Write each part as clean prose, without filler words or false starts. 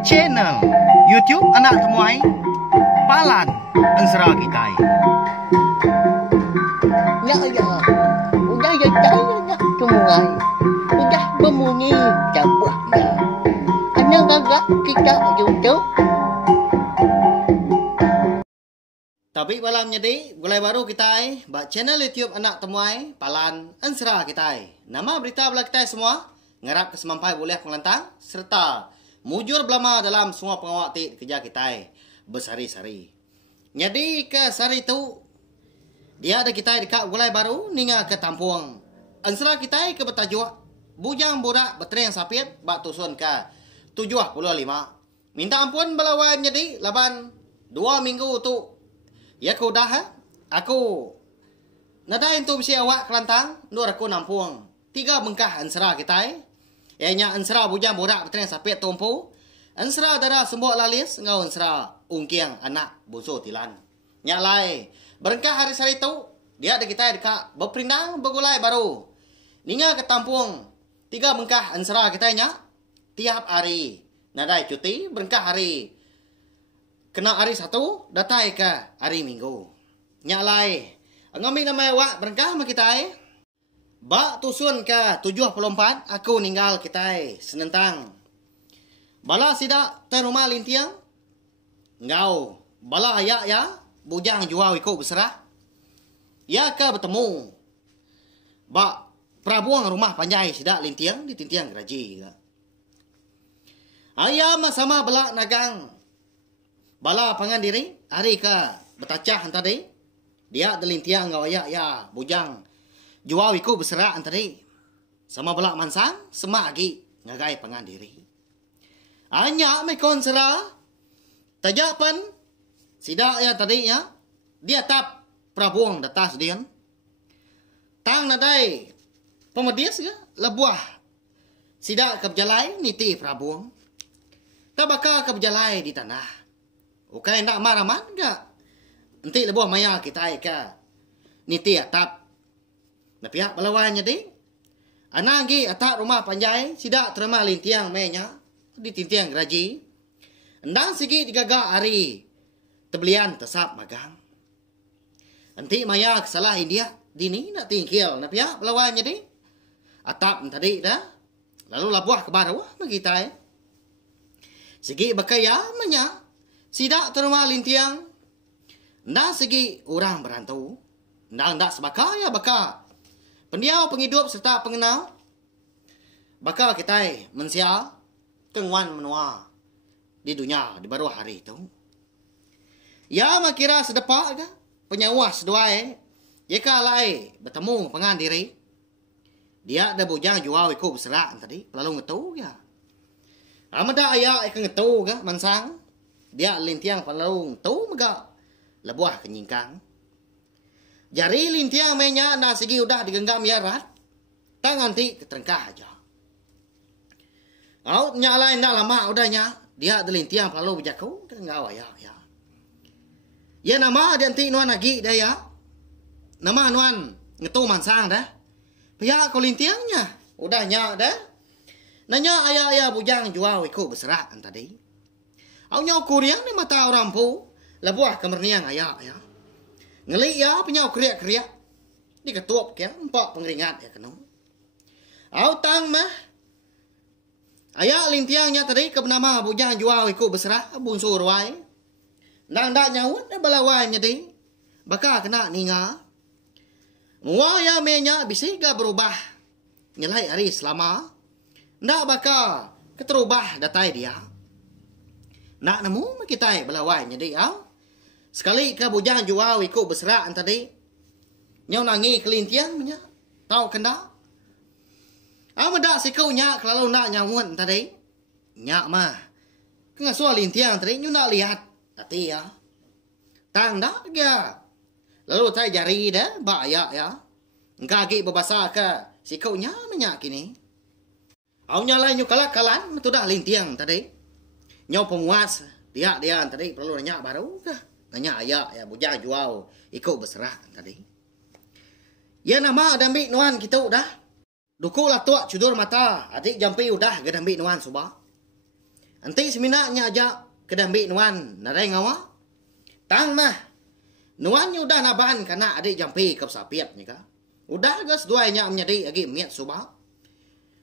Channel YouTube Anak Temuai Palan Ansara Kitai. Ya ya, udah ya saya temuai, udah berbunyi cabutnya. Anak gagak kita YouTube. Tapi malamnya di mulai baru kita buat channel YouTube Anak Temuai Palan Ansara Kitai. Nama berita belah kita semua ngarap kesemampai boleh melantang serta mujur belama dalam semua pengawak kerja kita bersari-sari. Jadi ke sari itu dia ada kita dekat mulai baru ninga ke Tampuang. Ansara kita ke bertajuk bujang budak berteriang sapit bak tusun ke 75. Minta ampun belawai jadi laban 2 minggu tu ya aku dah aku nadain tu bisi awak kelantang nur aku nampuang 3 bengkah ansara kita ianya ansara bujang budak berteriang sapit tumpu ansara darah sembok lalis ngau ansara ungkiang anak busu tilan nyalai berengkah hari sari tu dia ada kita dekat berperindang bergulai baru ninga ke Tampuang 3 bengkah ansara kita nya tiap hari nadai cuti berengkah hari kena hari satu datai ke hari minggu nyalai ngami nama awak berengkah sama kita bak tusun ke 74 aku ninggal kita senentang bala sidak te rumah lintiang ngau bala ayak ya bujang jual ikut berserah ya ke bertemu bak prabuang rumah panjai sidak lintiang di tintiang geraji ayam sama bala nagang bala pangan diri hari ke bertacah tadi dia delintiang ngau ayak ya bujang jual ikut berserah tadi sama bala mansang semak lagi ngagai pangan diri hanya mekon serah tajapan sidak ya tadinya dia tap prabuang datas dian tang nadai pemedis ke lebuah sidak ke berjalai niti prabuang tabaka ke berjalai di tanah ukai nak maraman enggak enti lebuah maya kita ke niti atap na pihak balawannya di anagi atap rumah panjai sidak terima lintiang menya di tintiang geraji endang sigi digagak hari tebelian tesap magang enti maya kesalah India dini nak tingkil na pihak balawannya di atap tadi dah lalu labuah ke baru kita sigi bakaya menya sidak terima lintiang endang sigi orang berantau endang dak sebaka ya baka pendiau penghidup serta pengenal baka kita mensia kengwan menua di dunia di baru hari itu ya makira sedepak ke penyawas duai jika lai bertemu pengan diri dia ada bujang jual ikut berserak tadi lalu ngetu ya amada ayak ikan ngetu ke mansang dia lintiang lalu ngetu mega lebuah kenyingkang jari lintiang menya na segi udah digenggam ya rat tangan ti keterengkah aja au nyalain dah lama udahnya dia delintiang lalu berjaku dan ngau ya ya nama dia nanti nuan lagi dah ya nama nuan ngetu mansang dah pihak kau lintiangnya udahnya dah nanya ayah bujang jual ikut berserak tadi au nyau kuriang di mata orang pu lebuah kemerniang ayah ya ngelik ya penyau kriak-kriak di ketuap ke empat pengeringat ya kenu au tang mah ayah lintiangnya tadi ke bernama bujang jual ikut berserah bunsur wai ndang dak nyaut balawainya di baka kena ninga mua ya menya bisiga berubah nyelai hari selama ndak baka keterubah datai dia nak nemu kita balawainya di sekali ke bujang jual ikut berserah tadi nyau nangi kelintiangnya tahu kena amada sikau nyak kalau nak nyawun tadi nyak mah kengasuh lintiang tadi nyu nak lihat hati ya tang dak ga lalu tai jari dah ba ya engkagi berbahasa ke sikau nya menyak kini au nyalai nyu kalak-kalan tu dah lintiang tadi nyau pemuas dia tadi perlu nyak baru ke nanya ya bujang jual ikut berserah tadi ya nama ada mik nuan kita dah Duku lah tuak cudur mata. Adik jampi udah gedambi nuan subah. Anti seminaknya aja gedambi nuan. Nadai ngawa. Tang mah. Nuannya udah naban karena adik jampi ke sapiat ni ka. Udah gas duanya menjadi agi miat subah.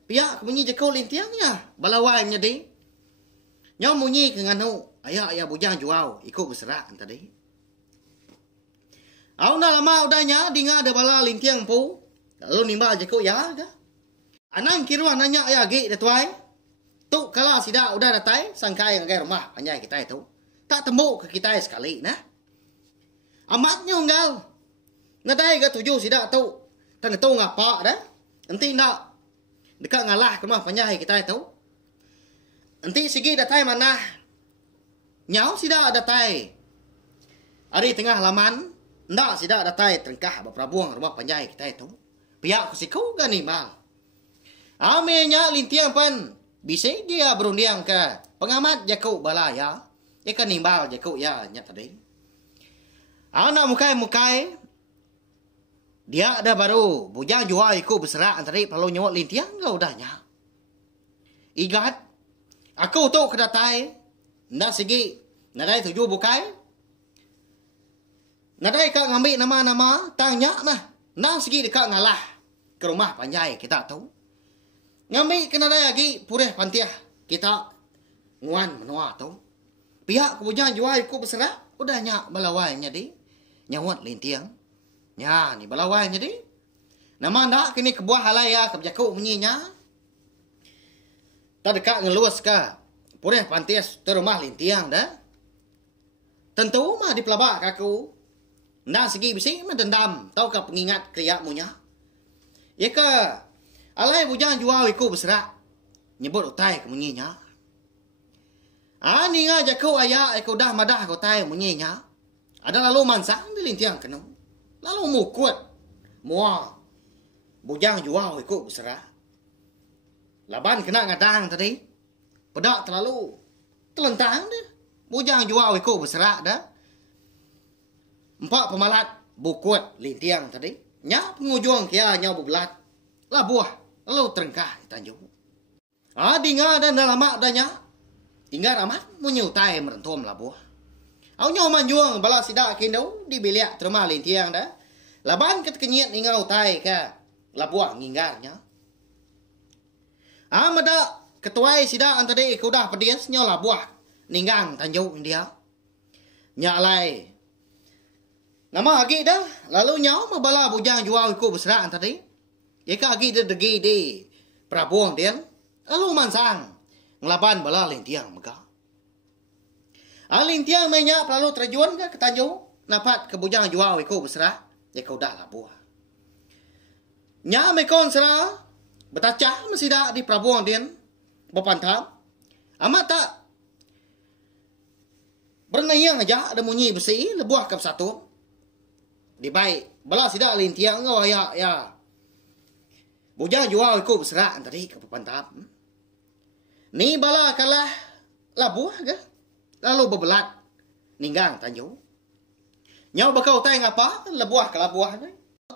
Pihak bunyi jekau lintiangnya. Balawai menjadi. Nyau bunyi ke nganu. Ayah bujang jual. Ikut berserak tadi. Udah lama udahnya. Dinga ada bala lintiang pu. Lalu nimba jekau ya ka. Anang kiruan nanya ayah agi datuai. Tu kala sida udah datai. Sangkai ngagai rumah. Anyai kita itu. Tak tembuk ke kita sekali nah. Amatnya unggal. Nadai ke tujuh sida tu. Tan itu ngapa dah? Nanti nak dekat ngalah ke rumah panjai kita itu. Nanti segi datai mana? Nyau sida datai. Hari tengah laman, ndak sida datai terengkah berprabuang rumah panjai kita itu. Pihak kusiku gani mal. Amenya lintiang pan bisa dia berundiang ke pengamat jakau balaya. Ya kan nimbal jakau ya nyat tadi. Anak mukai dia ada baru bujang jual ikut berserak antara perlu nyawak lintiang kau udahnya. Igat. Aku tu kedatai. Ndak segi. Nadai tujuh bukai. Nadai kak ngambil nama-nama. Tanya mah. Ndak segi dekat ngalah. Ke rumah panjai kita tahu. Ngambil ke nadai lagi. Pureh pantiah. Kita nguan menua tahu. Pihak bujang jual ikut berserak. Udahnya melawai jadi. Nyawak lintiang. Ya, ni balawai jadi. Nama ndak kini kebuah halaya kebijakuk menyinya. Tak dekat ngeluas ka. Pureh pantias terumah lintiang dah. Tentu mah di pelabak kaku. Ndak segi bisi mendendam. Tahu ka pengingat kriak munya. Ya ka. Alai bujang jual ikut berserak. Nyebut utai ke menyinya. Ni nga jakuk ayak ikut dah madah ke utai menyinya. Ada lalu mansang di lintiang kenu. Lalu mukut. Mua. Bujang jual ikut berserah. Laban kena ngadang tadi. Pedak terlalu. Telentang dia. Bujang jual ikut berserah dah. Empat pemalat. Bukut lintiang tadi. Nya pengujung kia nya berbelat. Lah buah. Lalu terengkah di tanjung. Dinga dan lama adanya. Tinggal amat. Menyutai merentum lah buah. Au nyaw manjuang bala sida kindau di biliak terma lintiang dah. Laban ket kenyit ingau tai ka. Labuah nginggarnya. Mada ketuai sida antade kudah pedias nyaw labuah ninggang tanjung dia. Nyalai. Nama agi dah lalu nyaw mabala bujang jual ikut besra antade. Eka agi de degi di prabuang dia. Lalu mansang ngelaban bala lintiang megah. Lintiang mainnya lalu terjun ke tanjung. Napat ke bujang jual ikut berserah. Ya kau dah lah buah. Nya mekon serah. Betacah masih dah di prabuang din. Berpantam. Amat tak. Bernayang aja ada munyi besi. Lebuah ke satu. Di baik. Bala sidak lintiang. Oh ya. Bujang jual ikut berserah. Tadi ke berpantam. Ni bala kalah. Labuah ke? Lalu berbelat. Ninggang tanjung. Nyau bakau tay ngapa? Lebuah ke labuah.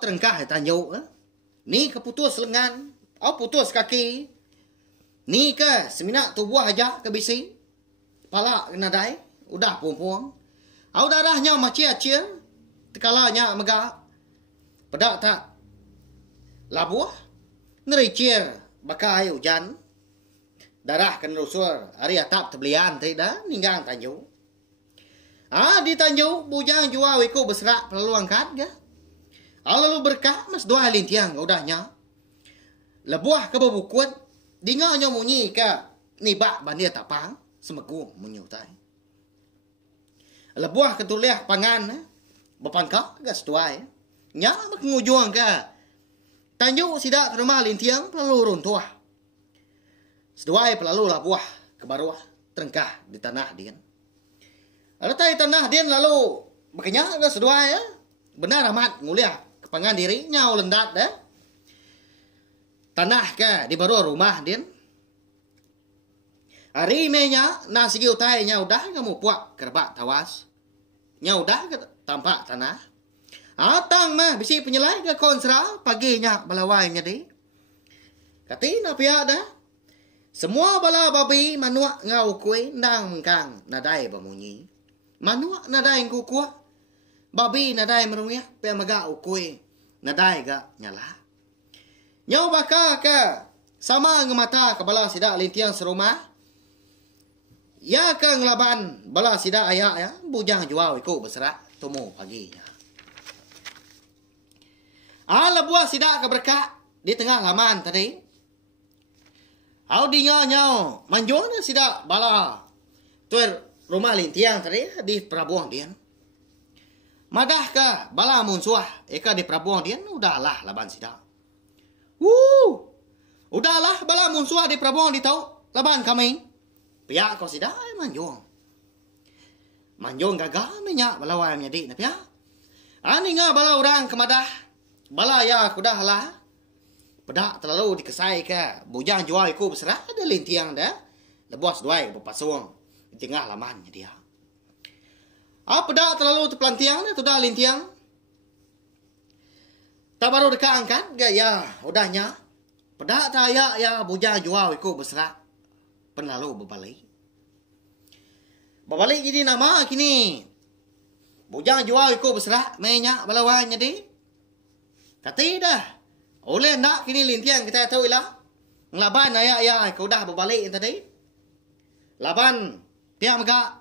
Terengkah tanjung. Ni keputus lengan. Putus kaki. Ni ke seminak tubuh aja ke bisi. Palak nadai. Udah puang-puang. Dah nyau macia-cia. Tekalanya megak. Pedak tak. Labuah. Nericir. Bakai hujan. Darah kan rusur. Hari atap terbelian tidak. Ninggang tanjung. Di tanjung. Bujang jual ikut berserak. Perlu angkat ke. Lalu berkah. Mas dua lintiang. Udahnya. Lebuah ke berbukut. Dinganya munyi ke. Nibak bandir tapang. Semegum menyutai. Lebuah ke tuliah pangan. Berpangkak ke setuai. Nya mengujung ke. Tanjung sidak rumah lintiang. Perlu runtuah. Seduai pelalu lah buah ke bawah terengkah di tanah dia. Ada tai tanah dia lalu berkenyak ke seduai ya. Benar amat nguliah kepangan diri nyau lendat dah. Tanah ke di bawah rumah dia. Hari menya nasi utai nya udah kamu puak kerbak tawas. Nya udah ke tampak tanah. Atang mah bisi penyelai ke konsra paginya balawainya di. Katina pihak dah. Semua bala babi manuak ngau kue nang kang nadai bemunyi. Manuak nadai kukua. Babi nadai meruyah pe maga ukue nadai ga nyala. Nyau baka ka sama ngemata ke bala sida lintiang serumah. Ya ka ngelaban bala sida ayak ya bujang jual ikut berserak tumu paginya. Ala buah sida ke berkak di tengah laman tadi. Au dinga nyau manjona sida bala tuer rumah lintiang tadi di Prabuang dian. Madah ka bala munsuah eka di Prabuang dian udahlah laban sida. Udahlah bala munsuah di Prabuang di tau laban kami. Pihak kau sida manjong. Manjong gagah minyak bala wayang jadi na pihak. Ani nga bala orang kemadah bala ya kudah lah. Pedak terlalu dikesai ke bujang jual ikut berserah ada lintiang dah. Lebuas duai berpasuang di tengah lamannya dia. Pedak terlalu terpelantiang dah tu dah lintiang. Tak baru dekat angkat gaya udahnya. Pedak tak ya bujang jual ikut berserah. Penlalu berbalik. Berbalik jadi nama kini. Bujang jual ikut berserah minyak balawannya di. Kata dah. Oleh nak kini lintiang kita tahu lah. Ngelaban ayak kau dah berbalik tadi. Laban dia megak.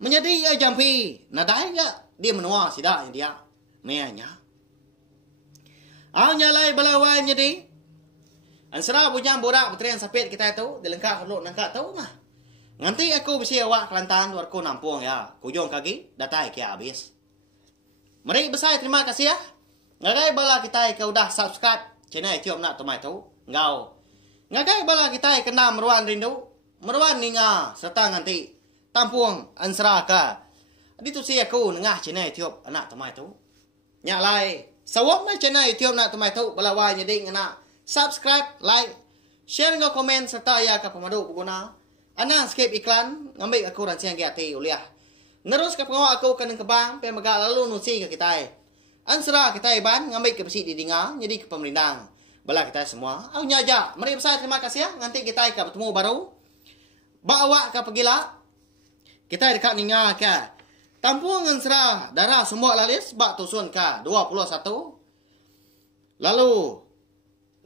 Menjadi jampi. Nadai ya dia menua sidak yang dia. Meanya. Nyalai balawai menjadi. Ansara bujang borak beterian sapit kita tahu. Dilengkak lu nangkak tahu mah. Nanti aku besi awak Kelantan luar ku nampung ya. Kujung kaki datai kia habis. Mari besar terima kasih ya. Ngagai bala kita ke udah subscribe channel YouTube nak tomai tahu ngau. Ngagai bala kita kena meruan rindu, meruan ninga serta nganti tampuang ansra ka. Di tu si aku nengah channel YouTube anak tomai tahu. Nya lai sawap mai channel YouTube nak tomai tahu bala wai nyedi ngana subscribe, like, share ngau komen serta ya ka pemadu pengguna. Anang skip iklan ngambil aku rancian giati uliah. Nerus ka pengawa aku kaneng kebang pe maga lalu nusi ke kita. Ansara kita iban ngambil ke besi di dinga jadi ke pemerintah bala kita semua au nyaja mari besar terima kasih ya nanti kita akan bertemu baru bawa ke pegila kita dekat ninga ke tampung ansara darah semua lalis bak tusun ke 21 lalu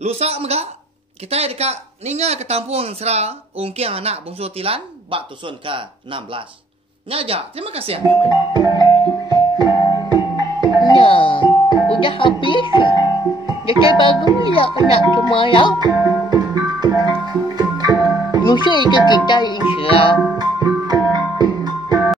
lusa mega kita dekat ninga ke tampung ansara ungkiang anak bungsu tilan bak tusun ke 16 nyaja terima kasih ya. Nah, udah habis. Jadi bagus ya anak semua ya. Musuh itu kita insya